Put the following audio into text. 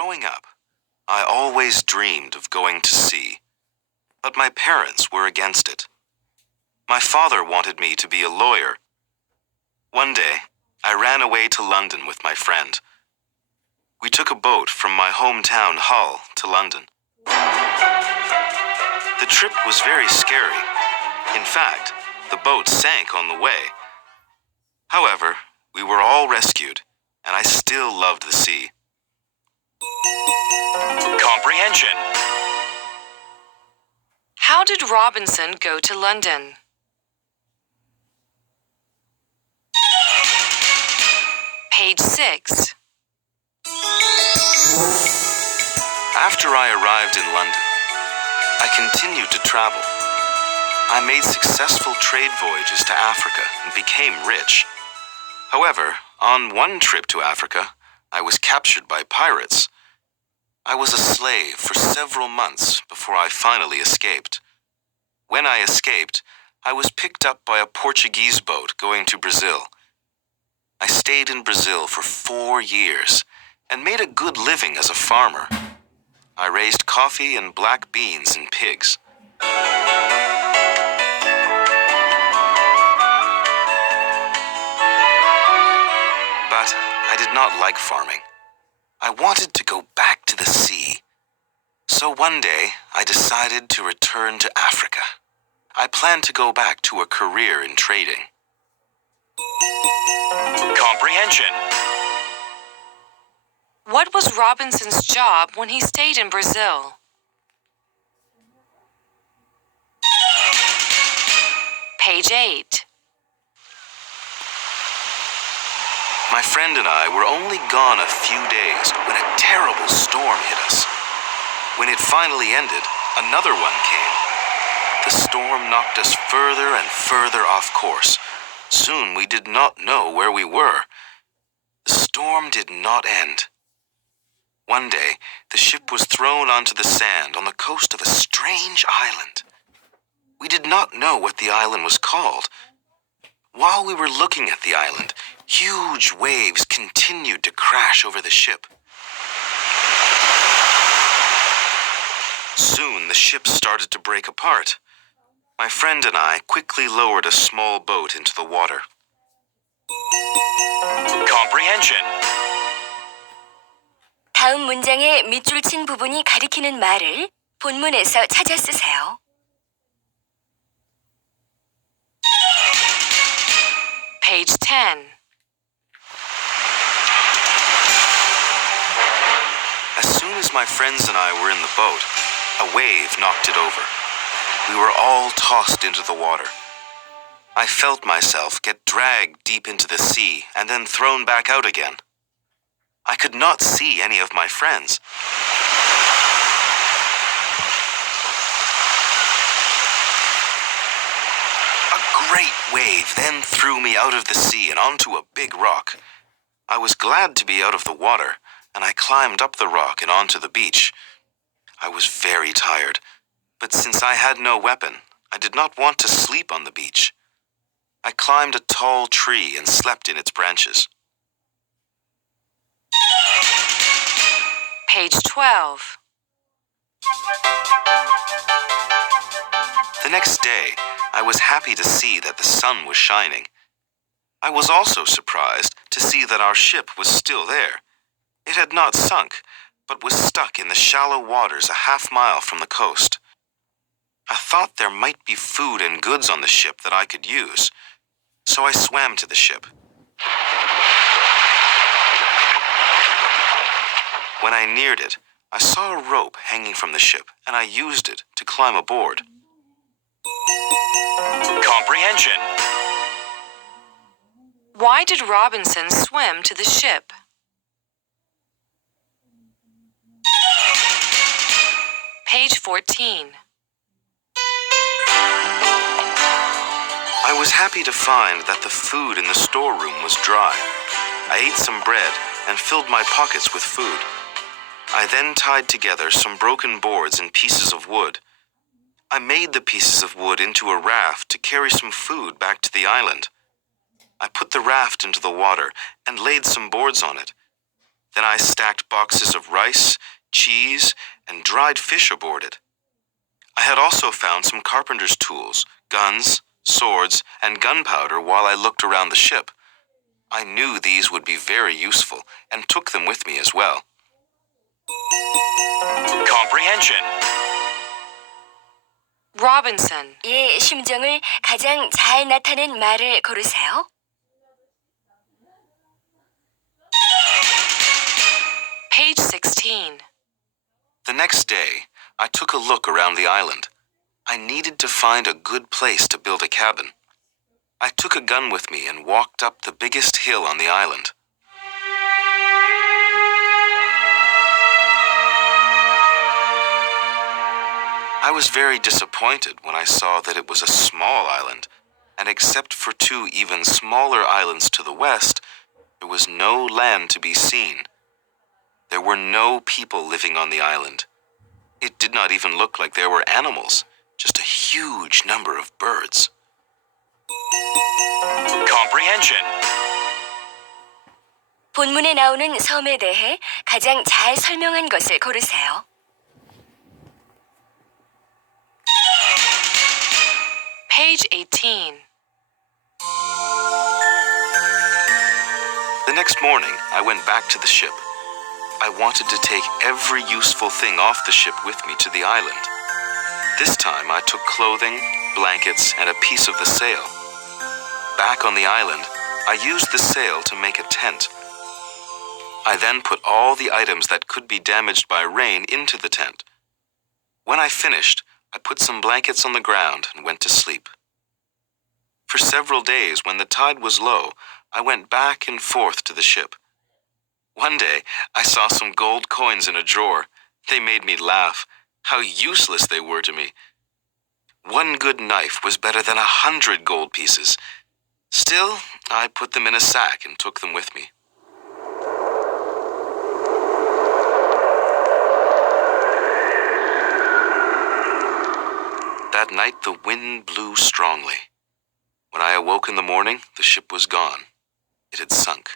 Growing up, I always dreamed of going to sea, but my parents were against it. My father wanted me to be a lawyer. One day, I ran away to London with my friend. We took a boat from my hometown Hull to London. The trip was very scary. In fact, the boat sank on the way. However, we were all rescued, and I still loved the sea. Comprehension. How did Robinson go to London? Page 6. After I arrived in London, I continued to travel. I made successful trade voyages to Africa and became rich. However, on one trip to Africa, I was captured by pirates. I was a slave for several months before I finally escaped. When I escaped, I was picked up by a Portuguese boat going to Brazil. I stayed in Brazil for 4 years and made a good living as a farmer. I raised coffee and black beans and pigs. But I did not like farming. I wanted to go back to the sea. So one day, I decided to return to Africa. I planned to go back to a career in trading. Comprehension. What was Robinson's job when he stayed in Brazil? Page 8. My friend and I were only gone a few days when a terrible storm hit us. When it finally ended, another one came. The storm knocked us further and further off course. Soon we did not know where we were. The storm did not end. One day, the ship was thrown onto the sand on the coast of a strange island. We did not know what the island was called. While we were looking at the island, huge waves continued to crash over the ship. Soon the ship started to break apart. My friend and I quickly lowered a small boat into the water. Comprehension. 다음 문장의 밑줄 친 부분이 가리키는 말을 본문에서 찾아 쓰세요. Page 10. As soon as my friends and I were in the boat, a wave knocked it over. We were all tossed into the water. I felt myself get dragged deep into the sea and then thrown back out again. I could not see any of my friends. A great wave then threw me out of the sea and onto a big rock. I was glad to be out of the water, and I climbed up the rock and onto the beach. I was very tired, but since I had no weapon, I did not want to sleep on the beach. I climbed a tall tree and slept in its branches. Page 12. The next day, I was happy to see that the sun was shining. I was also surprised to see that our ship was still there. It had not sunk, but was stuck in the shallow waters a half-mile from the coast. I thought there might be food and goods on the ship that I could use, so I swam to the ship. When I neared it, I saw a rope hanging from the ship, and I used it to climb aboard. Comprehension. Why did Robinson swim to the ship? Page 14. I was happy to find that the food in the storeroom was dry. I ate some bread and filled my pockets with food. I then tied together some broken boards and pieces of wood. I made the pieces of wood into a raft to carry some food back to the island. I put the raft into the water and laid some boards on it. Then I stacked boxes of rice, cheese, and dried fish aboard it. I had also found some carpenter's tools, guns, swords, and gunpowder while I looked around the ship. I knew these would be very useful and took them with me as well. Comprehension. Robinson. 예, 심정을 가장 잘 나타낸 말을 고르세요. Page 16. The next day, I took a look around the island. I needed to find a good place to build a cabin. I took a gun with me and walked up the biggest hill on the island. I was very disappointed when I saw that it was a small island, and except for two even smaller islands to the west, there was no land to be seen. There were no people living on the island. It did not even look like there were animals, just a huge number of birds. Comprehension. 본문에 나오는 섬에 대해 가장 잘 설명한 것을 고르세요. Page 18. The next morning, I went back to the ship. I wanted to take every useful thing off the ship with me to the island. This time, I took clothing, blankets, and a piece of the sail. Back on the island, I used the sail to make a tent. I then put all the items that could be damaged by rain into the tent. When I finished, I put some blankets on the ground and went to sleep. For several days, when the tide was low, I went back and forth to the ship. One day, I saw some gold coins in a drawer. They made me laugh. How useless they were to me. One good knife was better than 100 gold pieces. Still, I put them in a sack and took them with me. That night, the wind blew strongly. When I awoke in the morning, the ship was gone. It had sunk.